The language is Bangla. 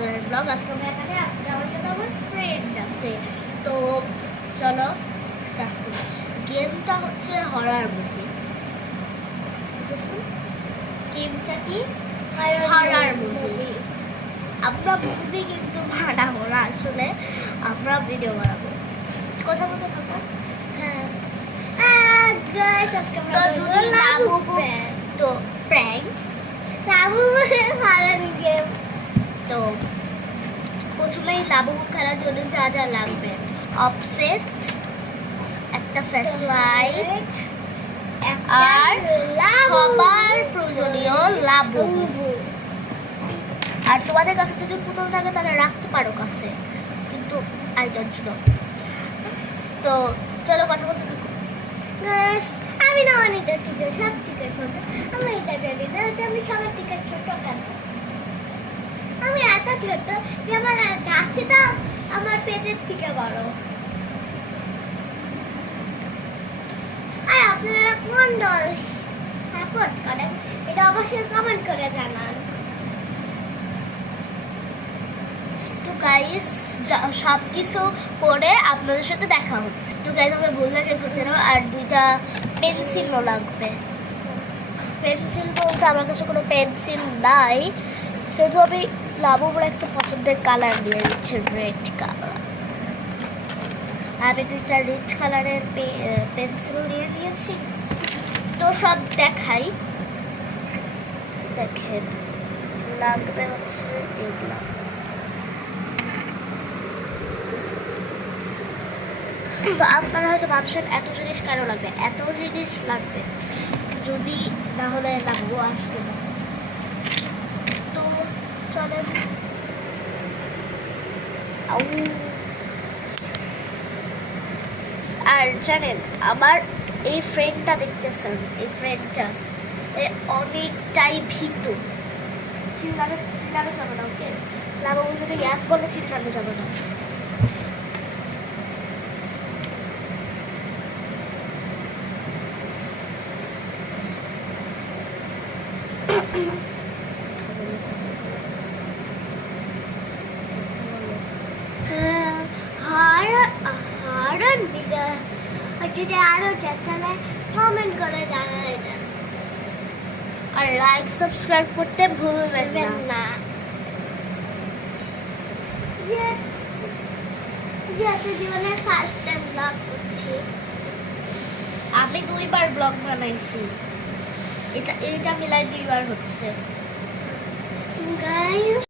কালারের ব্লগ। আজকে আমি এখানে আজকে আমার সাথে আমার ফ্রেন্ড আছে। তো চলো স্টার্ট করি। গেমটা হচ্ছে হরর মুভি। গেমটা কি? Horror movie. আমরা মুভি কিন্তু বানাবো না, আসলে আমরা ভিডিও বানাবো। কথা বলতে থাকো। হ্যাঁ গাইস, আজকে আমরা যদি লাবু তো প্র্যাঙ্ক লাবু হরর গেম। তো প্রথমেই লাবু খেলার জন্য যা যা লাগবে: অফসেট, একটা ফ্ল্যাশ লাইট, আর সবার প্রয়োজনীয় লাবু। আর তোমাদের কাছে যদি পুতুল থাকে তাহলে রাখতে পারো কাছে, কিন্তু আই ডোন্ট নো। তো চলো কথা বলতে থাকো। আমি না অনেকটা থেকে সব থেকে ছোট, আমি এটা জানি না যে আমি সবার থেকে ছোট কেন। আমি এত ছোট যে আমার গাছটা আমার পেটের থেকে বড়। আর আপনারা কোন দল সাপোর্ট করেন এটা অবশ্যই কমেন্ট করে জানান। তো গাইস, সব কিছু পরে আপনাদের সাথে দেখা হচ্ছে। তো গাইস, আমি ভুল লাগে ফেলছিলাম। আর দুইটা পেন্সিলও লাগবে। পেন্সিল বলতে আমার কাছে কোনো পেন্সিল নাই, সেহেতু আমি লাবুর একটা পছন্দের কালার নিয়ে নিচ্ছি, রেড কালার। আমি দুইটা রেড কালারের পেন্সিল নিয়ে নিয়েছি। তো সব দেখাই, দেখেন লাগবে হচ্ছে এগুলা। তো আপনারা হয়তো ভাবছেন এত জিনিস কেন লাগবে, এত জিনিস লাগবে যদি না হলে লাগবো আসবে না। তো চলেন। আর জানেন, আমার এই ফ্রেন্ডটা দেখতেছেন, এই ফ্রেন্ডটা অনেকটাই ভীতু। চিল্লানো যাবে না, ওকে? লাবু যদি গ্যাস বলে চিল্লানো যাবে না। যদি আরো চ্যানেলে কমেন্ট করে জানাবেন, আর লাইক সাবস্ক্রাইব করতে ভুলবেন না। যেহেতু জীবনে ফার্স্ট টাইম ব্লগ করছি, আমি 2বার ব্লগ বানাইছি, এটা মিলাই 2বার হচ্ছে। গাইস